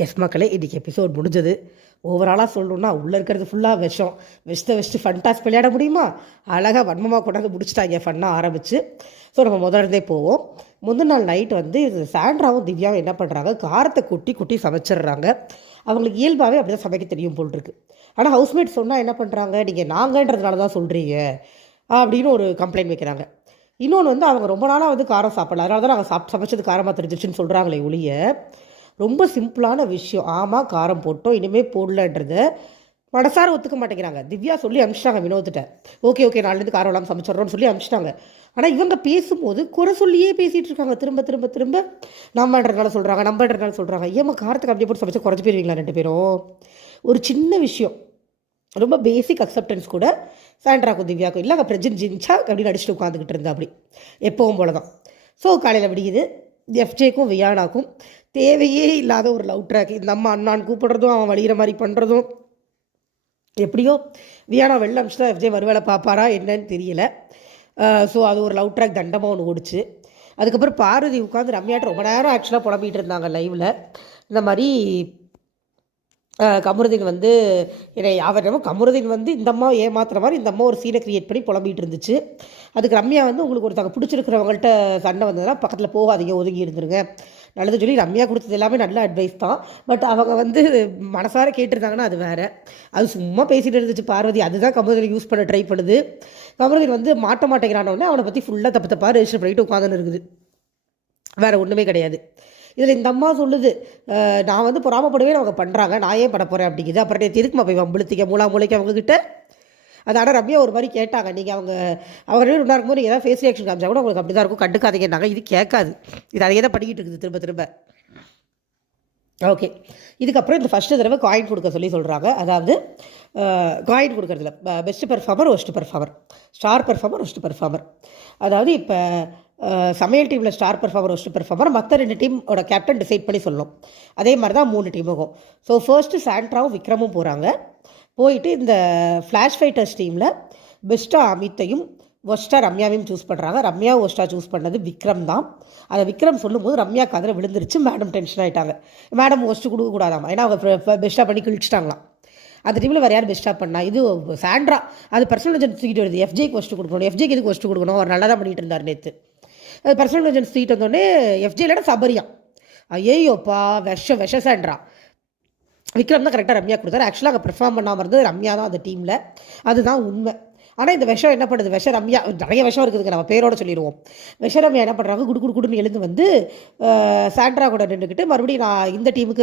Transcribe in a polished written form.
S மக்களே, இன்றைக்கி episode முடிஞ்சது. ஓவராலாக சொல்லணுன்னா உள்ளே இருக்கிறது ஃபுல்லாக விஷம். வச்சுட்டு ஃபன்டாஸ்க் விளையாட முடியுமா? அழகாக வன்மமாக கொண்டாந்து முடிச்சிட்டாங்க ஃபன்னாக ஆரம்பித்து. ஸோ நம்ம முதல்ல போவோம். முந்தின நாள் நைட்டு இது சாண்ட்ராவும் திவ்யாவும் என்ன பண்ணுறாங்க, காரத்தை குட்டி சமைச்சிடுறாங்க. அவங்களுக்கு இயல்பாகவே அப்படி தான் சமைக்க தெரியும் போல் இருக்குது. ஆனால் ஹவுஸ்மேட் சொன்னால் என்ன பண்ணுறாங்க, நீங்கள் நாங்கன்றதுனால தான் சொல்கிறீங்க அப்படின்னு ஒரு கம்ப்ளைண்ட் வைக்கிறாங்க. இன்னொன்று அவங்க ரொம்ப நாளாக காரம் சாப்பிடல, அதனால தான் நாங்கள் சமைச்சது காரமாக தெரிஞ்சிச்சுன்னு சொல்கிறாங்களே ஒழிய, ரொம்ப சிம்பிளான விஷயம். ஆமாம், காரம் போட்டோம், இனிமேல் போடலன்றத மனசார ஒத்துக்க மாட்டேங்கிறாங்க. திவ்யா சொல்லி அனுப்பிச்சிட்டாங்க வினோத்திட்ட, ஓகே நாளிலேருந்து காரம் இல்லாமல் சமைச்சிட்றோன்னு சொல்லி அனுப்பிச்சிட்டாங்க. ஆனால் இவங்க பேசும்போது குறை சொல்லியே பேசிகிட்டு இருக்காங்க. திரும்ப நம்மன்றதுனால சொல்கிறாங்க. ஏமா காரத்துக்கு அப்படியே போட்டு சமைச்சா குறைச்சி போயிருவீங்களா ரெண்டு பேரும்? ஒரு சின்ன விஷயம், ரொம்ப பேசிக் அக்செப்டன்ஸ் கூட சாண்ட்ராக்கும் திவ்யாக்கும் இல்லை. அங்கே பிரஜன் ஜின்ச்சா அப்படின்னு அடிச்சுட்டு உட்காந்துக்கிட்டு இருந்தா அப்படி எப்பவும் போல தான். ஸோ காலையில் விடியுது. எஃப்ஜேக்கும் வியானாக்கும் தேவையே இல்லாத ஒரு லவ் ட்ராக். இந்த அம்மா அண்ணான்னு கூப்பிடுறதும் அவன் வழிகிற மாதிரி பண்ணுறதும், எப்படியோ வியானா வெளில அமிச்சுட்டா எஃப்ஜே மறுவேளை பார்ப்பாரா என்னன்னு தெரியல. ஸோ அது ஒரு லவ் ட்ராக் தண்டமாக ஒன்று ஓடிச்சு. அதுக்கப்புறம் பார்வதி உட்காந்து ரம்யாட்ட ரொம்ப நேரம் ஆக்சுவலாக புலம்பிகிட்டு இருந்தாங்க லைவில். இந்த மாதிரி கமருதீன் அவர் நம்ம கமருதீன் இந்த அம்மா ஏமாத்துற மாதிரி இந்த அம்மா ஒரு சீனை கிரியேட் பண்ணி புலம்பிகிட்டு இருந்துச்சு. அதுக்கு ரம்யா உங்களுக்கு ஒருத்தவங்க பிடிச்சிருக்கிறவங்கள்ட்ட சண்டை வந்ததுன்னா பக்கத்தில் போகாதீங்க, ஒதுங்கி இருந்துருங்க நல்லது சொல்லி ரம்யா கொடுத்தது எல்லாமே நல்ல அட்வைஸ் தான். பட் அவங்க மனசார கேட்டிருந்தாங்கன்னா அது வேறு. அது சும்மா பேசிகிட்டு இருந்துச்சு பார்வதி. அதுதான் கமருதீன் யூஸ் பண்ண ட்ரை பண்ணுது. கமருதீன் மாட்ட மாட்டேங்கிறானோடனே அவனை பற்றி ஃபுல்லாக தப்பாக ரெஜிஸ்டர் பண்ணிட்டு உட்காந்துன்னு இருக்குது. வேறு ஒன்றுமே கிடையாது. இதில் இந்த அம்மா சொல்லுது, நான் பொறாமப்படுவேன், அவங்க பண்ணுறாங்க, நான் ஏன் பண்ண போகிறேன் அப்படிங்குது. அப்புறம் எதுக்குமா போய் வம்புழுத்திக்க மூளைக்கு அவங்கக்கிட்ட? அது ஆனால் ரம்யா ஒரு மாதிரி கேட்டாங்க, நீங்கள் அவங்க ரெண்டு இருக்கும்போது நீங்கள் ஏதாவது ஃபேஸ் ரியாக்ஷன் காமிச்சா கூட உங்களுக்கு அப்படி தான் இருக்கும், கண்டுக்காதீங்கன்னாங்க. இது கேட்காது. இது அதையே தான் பண்ணிக்கிட்டு இருக்குது திரும்ப. ஓகே, இதுக்கப்புறம் இந்த ஃபஸ்ட்டு தடவை காயின் கொடுக்க சொல்கிறாங்க. அதாவது காயின் கொடுக்கறதுல best performer, worst performer, star performer, worst performer. அதாவது இப்போ சமையல் டீமில் ஸ்டார் பெர்ஃபார்மர், ஒஸ்ட் பெர்ஃபார்மர் மற்ற 2 டீமோட கேப்டன் டிசைட் பண்ணி சொல்லணும். அதே மாதிரி தான் 3 டீமுக்கும். ஸோ ஃபர்ஸ்ட்டு சாண்ட்ராவும் விக்ரமும் போகிறாங்க. போயிட்டு இந்த ஃப்ளாஷ் ஃபைட்டர்ஸ் டீமில் பெஸ்ட்டாக அமித்தையும் ஒஸ்ட்டாக ரம்யாவையும் சூஸ் பண்ணுறாங்க. ரம்யா ஒஸ்ட்டாக சூஸ் பண்ணது விக்ரம் தான். அதை விக்ரம் சொல்லும்போது ரம்யா காதில் விழுந்துருச்சு. மேடம் டென்ஷன் ஆகிட்டாங்க. மேடம் ஒஸ்ட்டு கொடுக்கக்கூடாதாமா, ஏன்னா அவங்க பெஸ்ட்டாக பண்ணி கிழிச்சிட்டாங்களாம். அந்த டீமில் வேறு யார் பெஸ்ட்டாக பண்ணா? இது சாண்ட்ரா. அது பர்சனல் லெஜண்ட் தூக்கிட்டு வருது. எஃப்ஜேக்கு ஒஸ்ட்டு கொடுக்கணும், எஃப்ஜேக்கு எதுக்கு ஒஸ்ட்டு கொடுக்கணும்? அவர் நல்லா தான் பண்ணிட்டு இருந்தார் நேற்று. அது பர்சனல் லெஜண்ட் தூக்கிட்டு வந்தோடனே எஃப்ஜே இல்லைனா சபரியா. ஐயோப்பா, விஷ சாண்ட்ரா. விக்ரம் தான் கரெக்டாக ரம்யா கொடுத்தாரு. ஆக்சுவலாக அங்கே பெர்ஃபார்ம் பண்ணாமல் இருந்தது ரம்யா தான் அந்த டீமில். அதுதான் உண்மை. ஆனால் இந்த விஷம் என்ன பண்ணுது? ரம்யா நிறைய விஷம் இருக்குதுங்க, நம்ம பேரோட சொல்லிடுவோம். ரம்யா என்ன பண்ணுறாங்க, குடுன்னு எழுந்து சாண்ட்ரா கூட நின்றுக்கிட்டு மறுபடியும் நான் இந்த டீமுக்கு